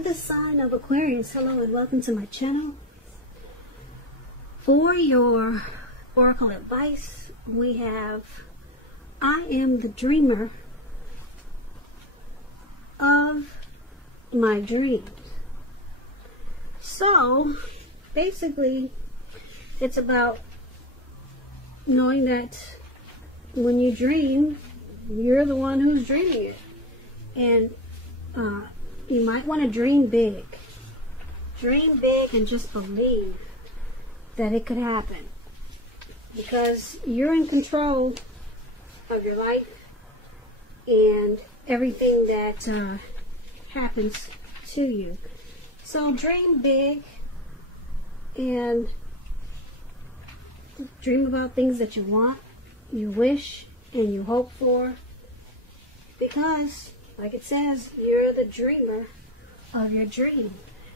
for the sign of Aquarius. Hello and welcome to my channel. For your oracle advice, we have I am the dreamer of my dreams. So basically it's about knowing that when you dream, you're the one who's dreaming it. And you might want to dream big. Dream big and just believe that it could happen. Because you're in control of your life and everything that happens to you. So dream big and dream about things that you want, you wish, and you hope for. Because, like it says, you're the dreamer of your dream.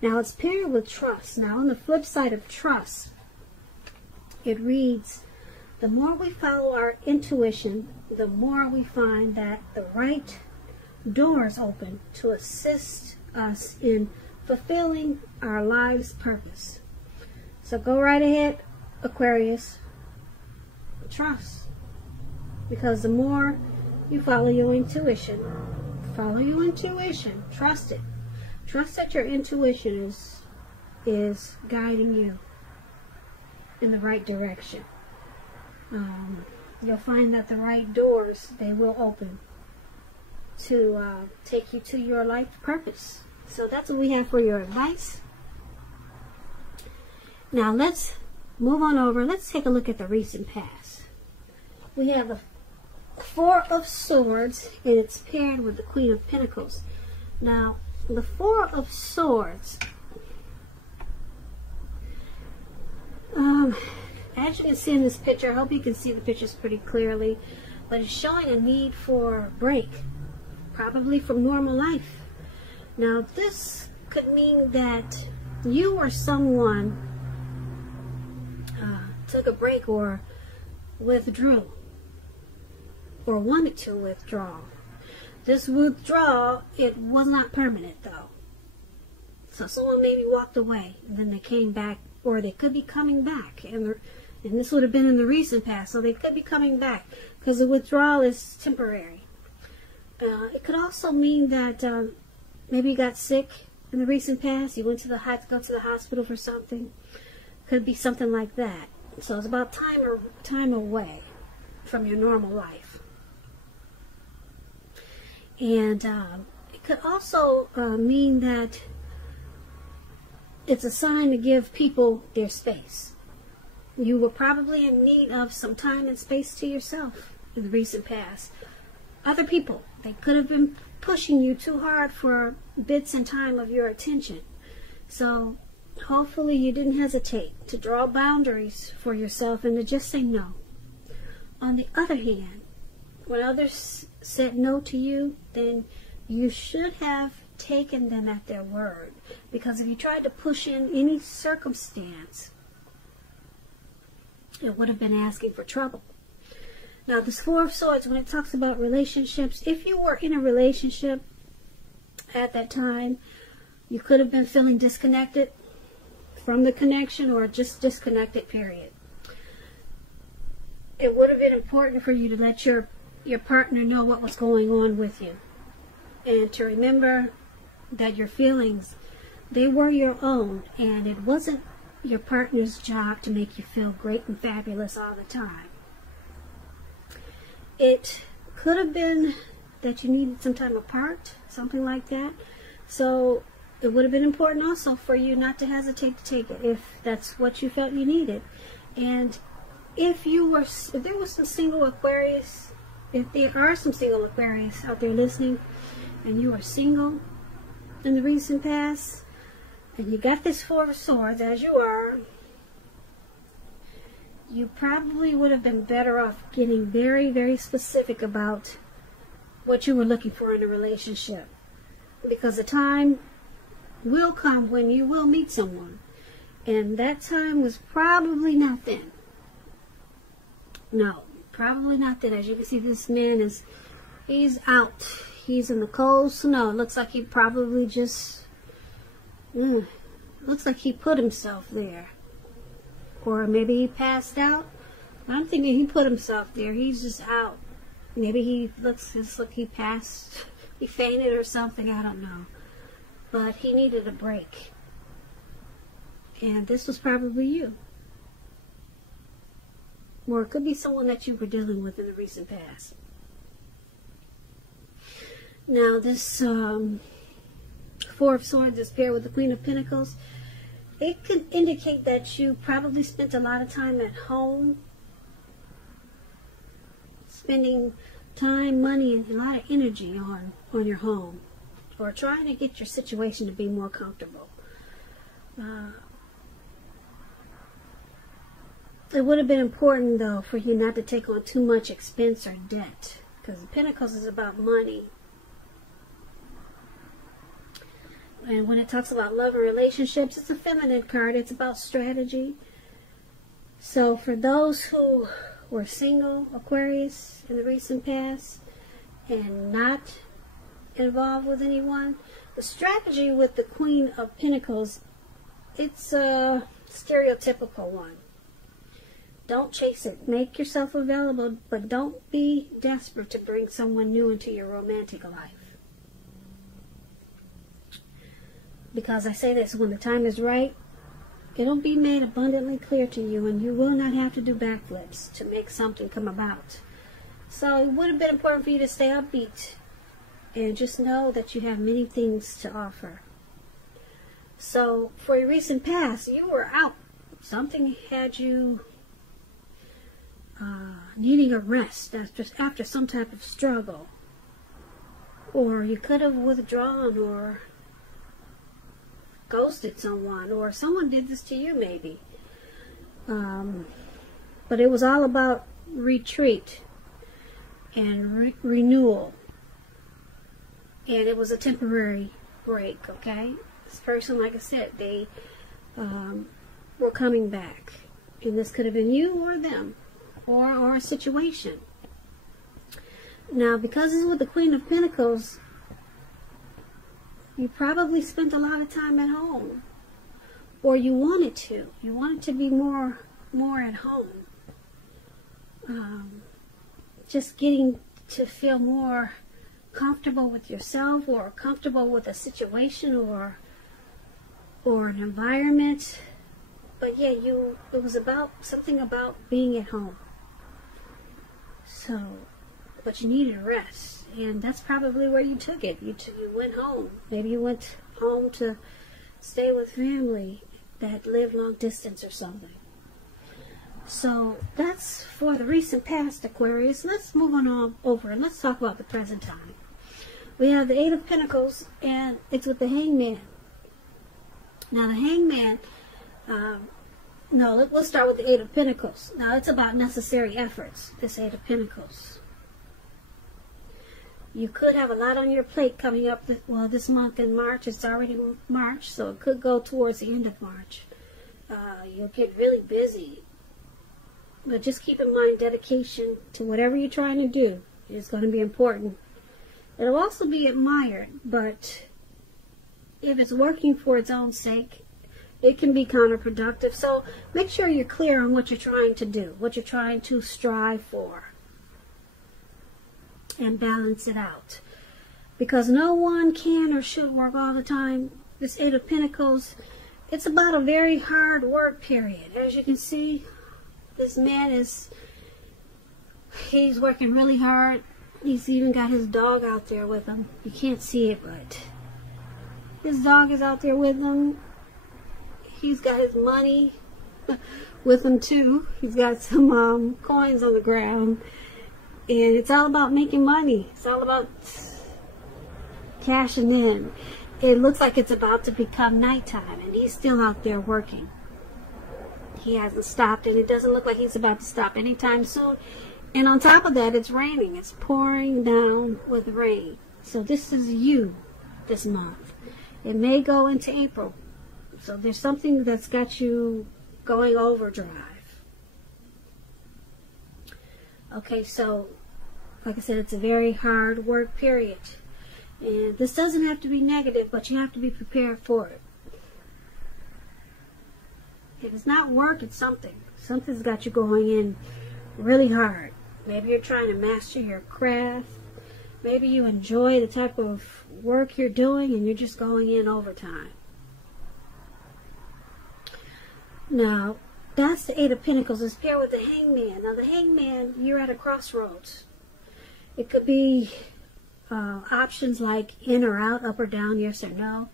Now it's paired with trust. Now on the flip side of trust, it reads, the more we follow our intuition, the more we find that the right doors open to assist us in fulfilling our life's purpose. So go right ahead, Aquarius. Trust. Because the more you follow your intuition, trust it. Trust that your intuition is guiding you in the right direction. You'll find that the right doors, they will open to take you to your life purpose. So that's what we have for your advice. Now let's move on over. Let's take a look at the recent past. We have the Four of Swords, and it's paired with the Queen of Pentacles. Now, the Four of Swords, as you can see in this picture, I hope you can see the pictures pretty clearly, but it's showing a need for a break, probably from normal life. Now, this could mean that you or someone took a break or withdrew, or wanted to withdraw. This withdrawal, it was not permanent though. So someone maybe walked away and then they came back, or they could be coming back, and this would have been in the recent past, so they could be coming back because the withdrawal is temporary. It could also mean that maybe you got sick in the recent past, you went to go to the hospital for something. Could be something like that. So it's about time away from your normal life. And it could also mean that it's a sign to give people their space. You were probably in need of some time and space to yourself in the recent past. Other people, they could have been pushing you too hard for bits and time of your attention. So hopefully you didn't hesitate to draw boundaries for yourself and to just say no. On the other hand, when others said no to you, then you should have taken them at their word. Because if you tried to push in any circumstance, it would have been asking for trouble. Now, this Four of Swords, when it talks about relationships, if you were in a relationship at that time, you could have been feeling disconnected from the connection, or just disconnected, period. It would have been important for you to let your partner know what was going on with you, and to remember that your feelings, they were your own, and it wasn't your partner's job to make you feel great and fabulous all the time. It could have been that you needed some time apart, something like that. So it would have been important also for you not to hesitate to take it if that's what you felt you needed. And if there was some single Aquarius, if there are some single Aquarius out there listening, and you are single in the recent past, and you got this Four of Swords, as you are, you probably would have been better off getting very, very specific about what you were looking for in a relationship. Because the time will come when you will meet someone. And that time was probably not then. No, probably not then. As you can see, this man he's out. He's in the cold snow. It looks like he probably just Looks like he put himself there. Or maybe he passed out. I'm thinking he put himself there. He's just out. Maybe he looks like he passed, he fainted or something, I don't know. But he needed a break. And this was probably you. Or it could be someone that you were dealing with in the recent past. Now this Four of Swords is paired with the Queen of Pentacles. It could indicate that you probably spent a lot of time at home. Spending time, money, and a lot of energy on your home. Or trying to get your situation to be more comfortable. It would have been important, though, for you not to take on too much expense or debt. Because the Pentacles is about money. And when it talks about love and relationships, it's a feminine card. It's about strategy. So for those who were single, Aquarius, in the recent past, and not involved with anyone, the strategy with the Queen of Pentacles, it's a stereotypical one. Don't chase it. Make yourself available, but don't be desperate to bring someone new into your romantic life. Because I say this, when the time is right, it'll be made abundantly clear to you, and you will not have to do backflips to make something come about. So it would have been important for you to stay upbeat and just know that you have many things to offer. So for your recent past, you were out. Something had you needing a rest after some type of struggle. Or you could have withdrawn or ghosted someone, or someone did this to you maybe. But it was all about retreat and renewal. And it was a temporary break, okay? This person, like I said, they were coming back. And this could have been you or them, or a situation. Now, because it's with the Queen of Pentacles, you probably spent a lot of time at home. Or you wanted to. You wanted to be more at home. Just getting to feel more comfortable with yourself, or comfortable with a situation, or an environment. But yeah, it was about something about being at home. So, but you needed rest, and that's probably where you took it. You went home. Maybe you went home to stay with family that lived long distance or something. So that's for the recent past, Aquarius. Let's move on over and let's talk about the present time. We have the Eight of Pentacles, and it's with the Hangman. Now the Hangman, let's start with the Eight of Pentacles. Now it's about necessary efforts, this Eight of Pentacles. You could have a lot on your plate coming up, this month in March. It's already March, so it could go towards the end of March. You'll get really busy. But just keep in mind, dedication to whatever you're trying to do is going to be important. It'll also be admired, but if it's working for its own sake, it can be counterproductive. So make sure you're clear on what you're trying to do, what you're trying to strive for, and balance it out. Because no one can or should work all the time. This Eight of Pentacles, it's about a very hard work period. As you can see, this man he's working really hard. He's even got his dog out there with him. You can't see it, but his dog is out there with him. He's got his money with him too. He's got some coins on the ground. And it's all about making money. It's all about cashing in. It looks like it's about to become nighttime, and he's still out there working. He hasn't stopped, and it doesn't look like he's about to stop anytime soon. And on top of that, it's raining. It's pouring down with rain. So this is you this month. It may go into April. So there's something that's got you going overdrive. Okay, so like I said, it's a very hard work period. And this doesn't have to be negative, but you have to be prepared for it. If it's not work, it's something. Something's got you going in really hard. Maybe you're trying to master your craft. Maybe you enjoy the type of work you're doing and you're just going in overtime. Now, that's the Eight of Pentacles. It's paired with the Hangman. Now, the Hangman, you're at a crossroads. It could be options like in or out, up or down, yes or no.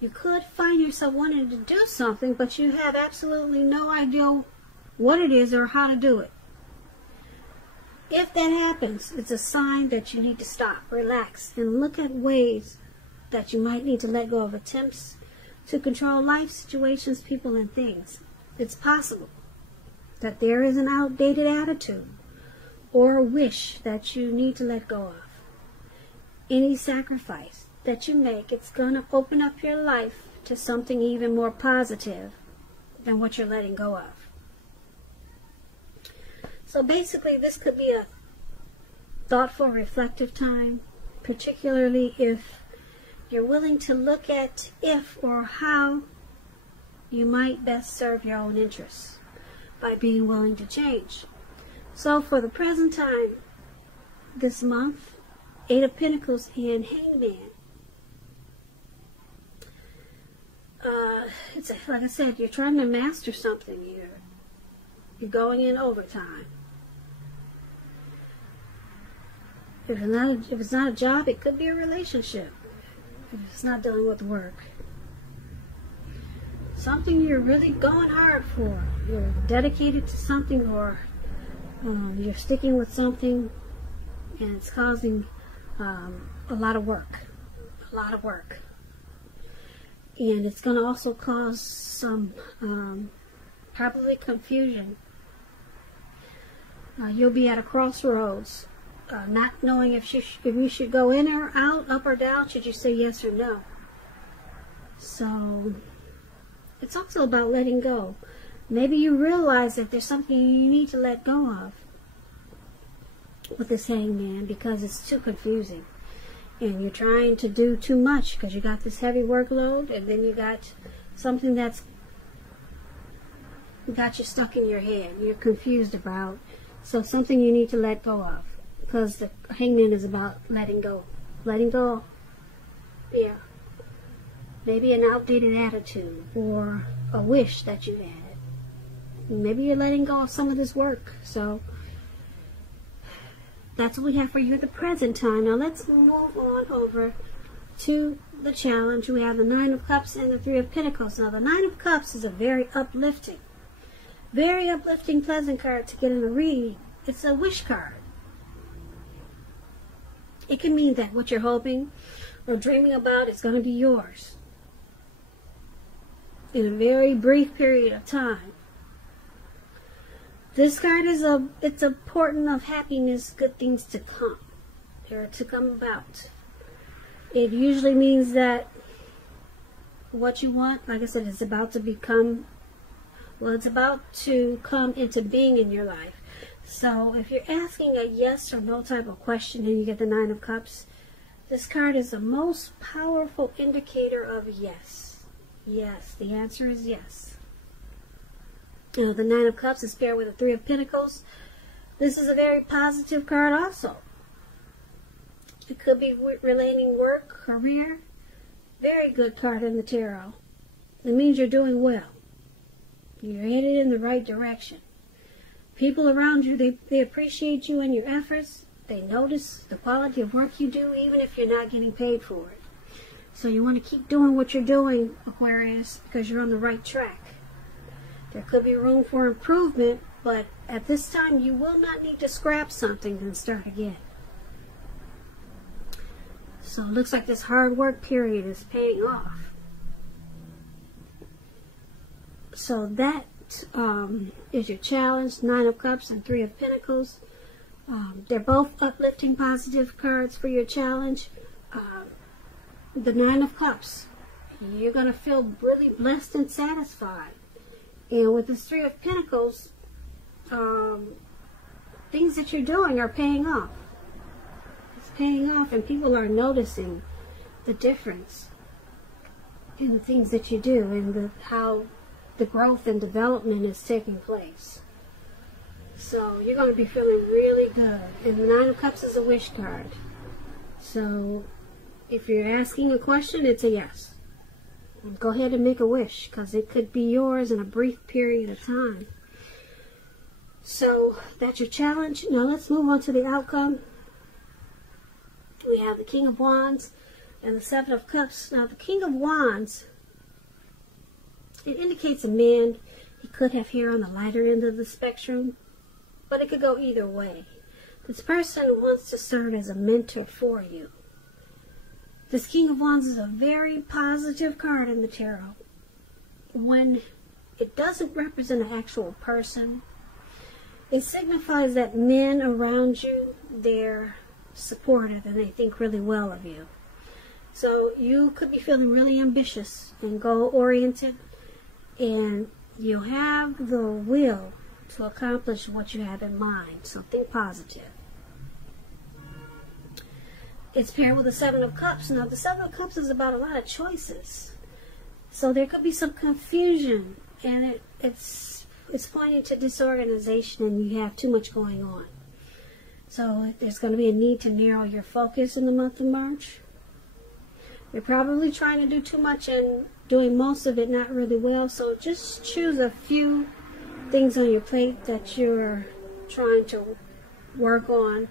You could find yourself wanting to do something, but you have absolutely no idea what it is or how to do it. If that happens, it's a sign that you need to stop, relax, and look at ways that you might need to let go of attempts to control life, situations, people, and things. It's possible that there is an outdated attitude or a wish that you need to let go of. Any sacrifice that you make, it's going to open up your life to something even more positive than what you're letting go of. So basically, this could be a thoughtful, reflective time, particularly if you're willing to look at if or how you might best serve your own interests by being willing to change. So for the present time, this month, Eight of Pentacles and Hangman. It's like I said, you're trying to master something here. You're going in overtime. If it's not a job, it could be a relationship. If it's not dealing with work. Something you're really going hard for. You're dedicated to something, or you're sticking with something, and it's causing a lot of work. A lot of work. And it's going to also cause some probably confusion. You'll be at a crossroads, not knowing if you should go in or out, up or down, should you say yes or no. So it's also about letting go. Maybe you realize that there's something you need to let go of with this Hangman because it's too confusing. And you're trying to do too much because you got this heavy workload, and then you got something that's got you stuck in your head. You're confused about. So something you need to let go of, because the Hangman is about letting go. Letting go. Yeah. Maybe an outdated attitude or a wish that you had. Maybe you're letting go of some of this work. So that's what we have for you at the present time. Now let's move on over to the challenge. We have the Nine of Cups and the Three of Pentacles. Now the Nine of Cups is a very uplifting, pleasant card to get in a reading. It's a wish card. It can mean that what you're hoping or dreaming about is going to be yours in a very brief period of time. This card is it's a portent of happiness, good things to come, or to come about. It usually means that what you want, like I said, is about to become, well, it's about to come into being in your life. So if you're asking a yes or no type of question and you get the Nine of Cups, this card is the most powerful indicator of yes. Yes, the answer is yes. Now, the Nine of Cups is paired with the Three of Pentacles. This is a very positive card also. It could be relating work, career. Very good card in the tarot. It means you're doing well. You're headed in the right direction. People around you, they appreciate you and your efforts. They notice the quality of work you do, even if you're not getting paid for it. So you want to keep doing what you're doing, Aquarius, because you're on the right track. There could be room for improvement, but at this time you will not need to scrap something and start again. So it looks like this hard work period is paying off. So that is your challenge, Nine of Cups and Three of Pentacles. They're both uplifting, positive cards for your challenge. The Nine of Cups, you're going to feel really blessed and satisfied. And with this Three of Pentacles, things that you're doing are paying off. It's paying off, and people are noticing the difference in the things that you do and how the growth and development is taking place. So you're going to be feeling really good. And the Nine of Cups is a wish card. So if you're asking a question, it's a yes. Go ahead and make a wish, because it could be yours in a brief period of time. So that's your challenge. Now let's move on to the outcome. We have the King of Wands and the Seven of Cups. Now the King of Wands, it indicates a man. He could have hair on the lighter end of the spectrum, but it could go either way. This person wants to serve as a mentor for you. This King of Wands is a very positive card in the tarot. When it doesn't represent an actual person, it signifies that men around you, they're supportive and they think really well of you. So you could be feeling really ambitious and goal-oriented, and you have the will to accomplish what you have in mind. So think positive. It's paired with the Seven of Cups. Now the Seven of Cups is about a lot of choices. So there could be some confusion, and it's pointing to disorganization, and you have too much going on. So there's going to be a need to narrow your focus in the month of March. You're probably trying to do too much and doing most of it not really well. So just choose a few things on your plate that you're trying to work on,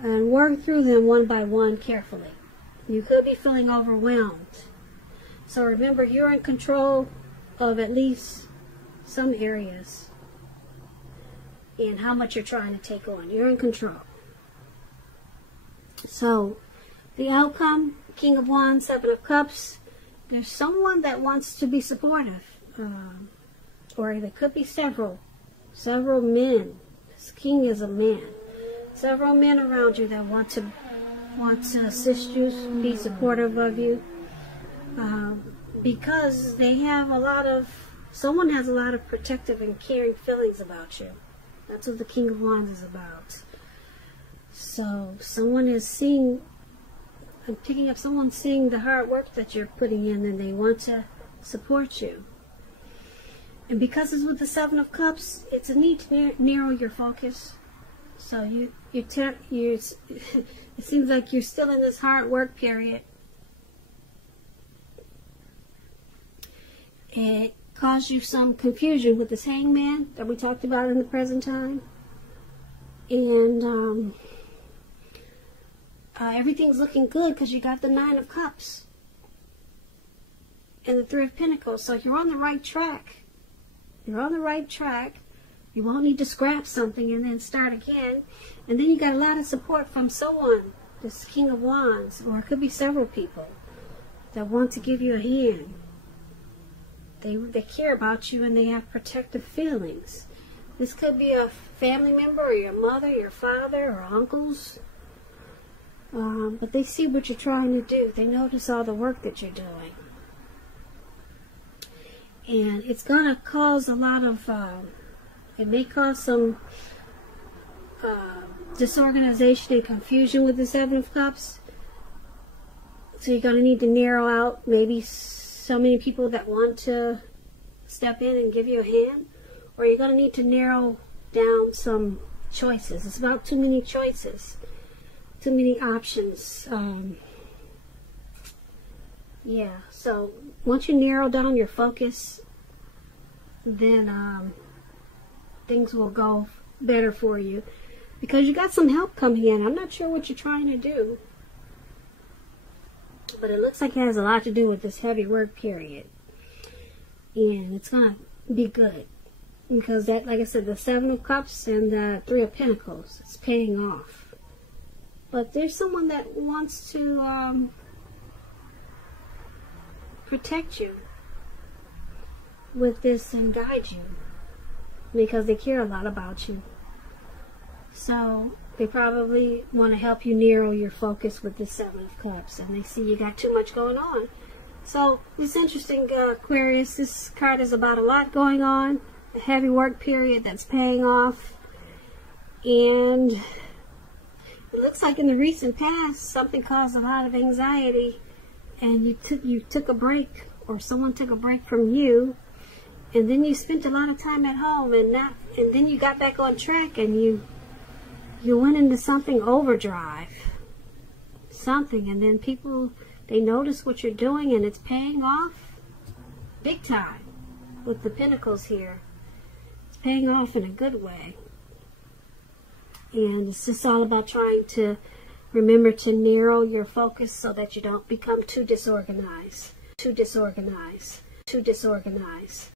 and work through them one by one carefully. You could be feeling overwhelmed. So remember, you're in control of at least some areas and how much you're trying to take on. You're in control. So the outcome, King of Wands, Seven of Cups, there's someone that wants to be supportive. Or there could be several men. This king is a man. Several men around you that want to assist you, be supportive of you, because they have someone has a lot of protective and caring feelings about you. That's what the King of Wands is about. So someone is seeing, I'm picking up someone seeing the hard work that you're putting in, and they want to support you. And because it's with the Seven of Cups, it's a need to narrow your focus. So it seems like you're still in this hard work period. It caused you some confusion with this hangman that we talked about in the present time. And everything's looking good because you got the Nine of Cups and the Three of Pentacles. So you're on the right track. You're on the right track. You won't need to scrap something and then start again. And then you got a lot of support from someone, this King of Wands, or it could be several people that want to give you a hand. They care about you, and they have protective feelings. This could be a family member, or your mother, your father, or uncles. But they see what you're trying to do. They notice all the work that you're doing. And it's going to cause a lot of... it may cause some disorganization and confusion with the Seven of Cups. So you're going to need to narrow out maybe so many people that want to step in and give you a hand. Or you're going to need to narrow down some choices. It's about too many choices. Too many options. Yeah, so once you narrow down your focus, then things will go better for you, because you got some help coming in. I'm not sure what you're trying to do, but it looks like it has a lot to do with this heavy work period, and it's gonna be good because that, like I said, the Seven of Cups and the Three of Pentacles, it's paying off. But there's someone that wants to protect you with this and guide you, because they care a lot about you. So they probably want to help you narrow your focus with the Seven of Cups, and they see you got too much going on. So it's interesting, Aquarius. This card is about a lot going on, a heavy work period that's paying off, and it looks like in the recent past something caused a lot of anxiety, and you took a break, or someone took a break from you, and then you spent a lot of time at home, and then you got back on track, and you went into something overdrive, and then people, they notice what you're doing, and it's paying off big time with the Pentacles here. It's paying off in a good way. And it's just all about trying to remember to narrow your focus so that you don't become too disorganized.